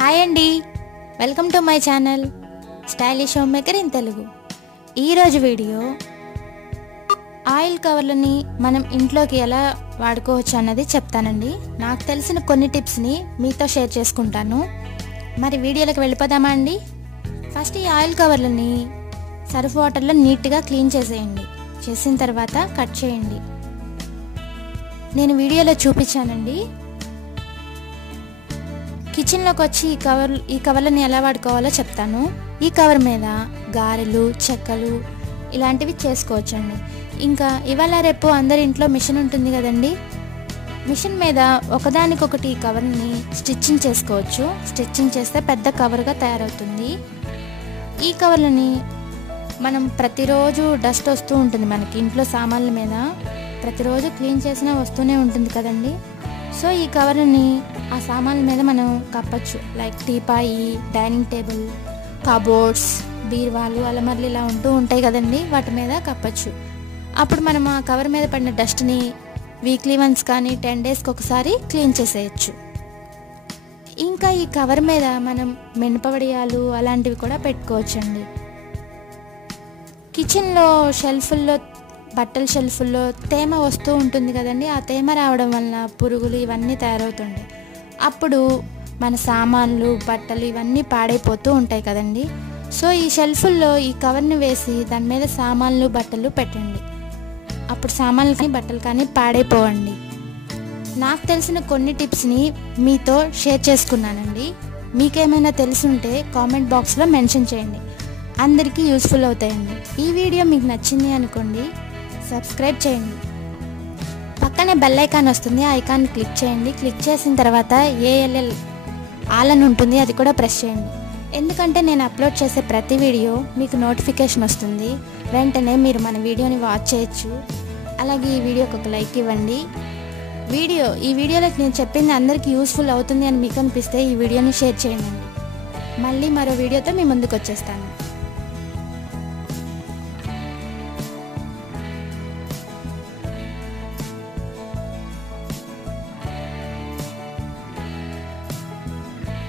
Hi అండి, welcome to my channel stylish home maker in Telugu. ఈరోజు video oil కవర్లని మనం ఇంట్లోకి ఎలా వాడుకోవచ్చు అన్నది చెప్తానండి. నాకు తెలిసిన కొన్ని టిప్స్ని మీతో షేర్ చేసుకుంటాను. మరి వీడియోలోకి వెళ్ళిపోదామా అండి? ఫస్ట్ ఈ ఆయిల్ కవర్లని సర్ఫ్ వాటర్లో నీట్గా క్లీన్ చేసేయండి. చేసిన తర్వాత కట్ చేయండి. నేను వీడియోలో చూపించానండి. కిచెన్లోకి వచ్చి ఈ కవర్లని ఎలా వాడుకోవాలో చెప్తాను. ఈ కవర్ మీద గారెలు, చెక్కలు ఇలాంటివి చేసుకోవచ్చండి. ఇంకా ఇవాళ రేపు అందరి ఇంట్లో మిషన్ ఉంటుంది కదండి. మిషన్ మీద ఒకదానికొకటి ఈ కవర్ని స్టిచ్చింగ్ చేసుకోవచ్చు. స్టిచ్చింగ్ చేస్తే పెద్ద కవర్గా తయారవుతుంది. ఈ కవర్లని మనం ప్రతిరోజు డస్ట్ వస్తూ ఉంటుంది మనకి ఇంట్లో సామాన్ల మీద, ప్రతిరోజు క్లీన్ చేసినా వస్తూనే ఉంటుంది కదండి. సో ఈ కవర్ని ఆ సామాన్ల మీద మనం కప్పచ్చు. Like teapoy, dining table, cupboards, బీరువాలు, అలమర్లు ఇలా ఉంటూ ఉంటాయి కదండి, వాటి మీద కప్పచ్చు. అప్పుడు మనం ఆ కవర్ మీద పడిన డస్ట్ని వీక్లీ వన్స్ కానీ 10 డేస్కి ఒకసారి క్లీన్ చేసేయచ్చు. ఇంకా ఈ కవర్ మీద మనం మినపవడియాలు అలాంటివి కూడా పెట్టుకోవచ్చండి. కిచెన్లో షెల్ఫుల్లో, బట్టల షెల్ఫుల్లో తేమ వస్తూ ఉంటుంది కదండి. ఆ తేమ రావడం వలన పురుగులు ఇవన్నీ తయారవుతుంటాయి. అప్పుడు మన సామాన్లు, బట్టలు ఇవన్నీ పాడైపోతూ ఉంటాయి కదండి. సో ఈ షెల్ఫుల్లో ఈ కవర్ని వేసి దాని మీద సామాన్లు, బట్టలు పెట్టండి. అప్పుడు సామాన్లు కానీ బట్టలు కానీ పాడైపోవండి. నాకు తెలిసిన కొన్ని టిప్స్ని మీతో షేర్ చేసుకున్నానండి. మీకేమైనా తెలుసుంటే కామెంట్ బాక్స్లో మెన్షన్ చేయండి. అందరికీ యూస్ఫుల్ అవుతాయండి. ఈ వీడియో మీకు నచ్చింది అనుకోండి, సబ్స్క్రైబ్ చేయండి. పక్కనే బెల్ ఐకాన్ వస్తుంది, ఆ ఐకాన్ క్లిక్ చేయండి. క్లిక్ చేసిన తర్వాత ALL ఆల్ అని ఉంటుంది, అది కూడా ప్రెస్ చేయండి. ఎందుకంటే నేను అప్లోడ్ చేసే ప్రతి వీడియో మీకు నోటిఫికేషన్ వస్తుంది. వెంటనే మీరు మన వీడియోని వాచ్ చేయొచ్చు. అలాగే ఈ వీడియోకి ఒక లైక్ ఇవ్వండి. ఈ వీడియోలోకి నేను చెప్పింది అందరికీ యూస్ఫుల్ అవుతుంది అని మీకు అనిపిస్తే ఈ వీడియోని షేర్ చేయండి. మళ్ళీ మరో వీడియోతో మీ ముందుకు వచ్చేస్తాను.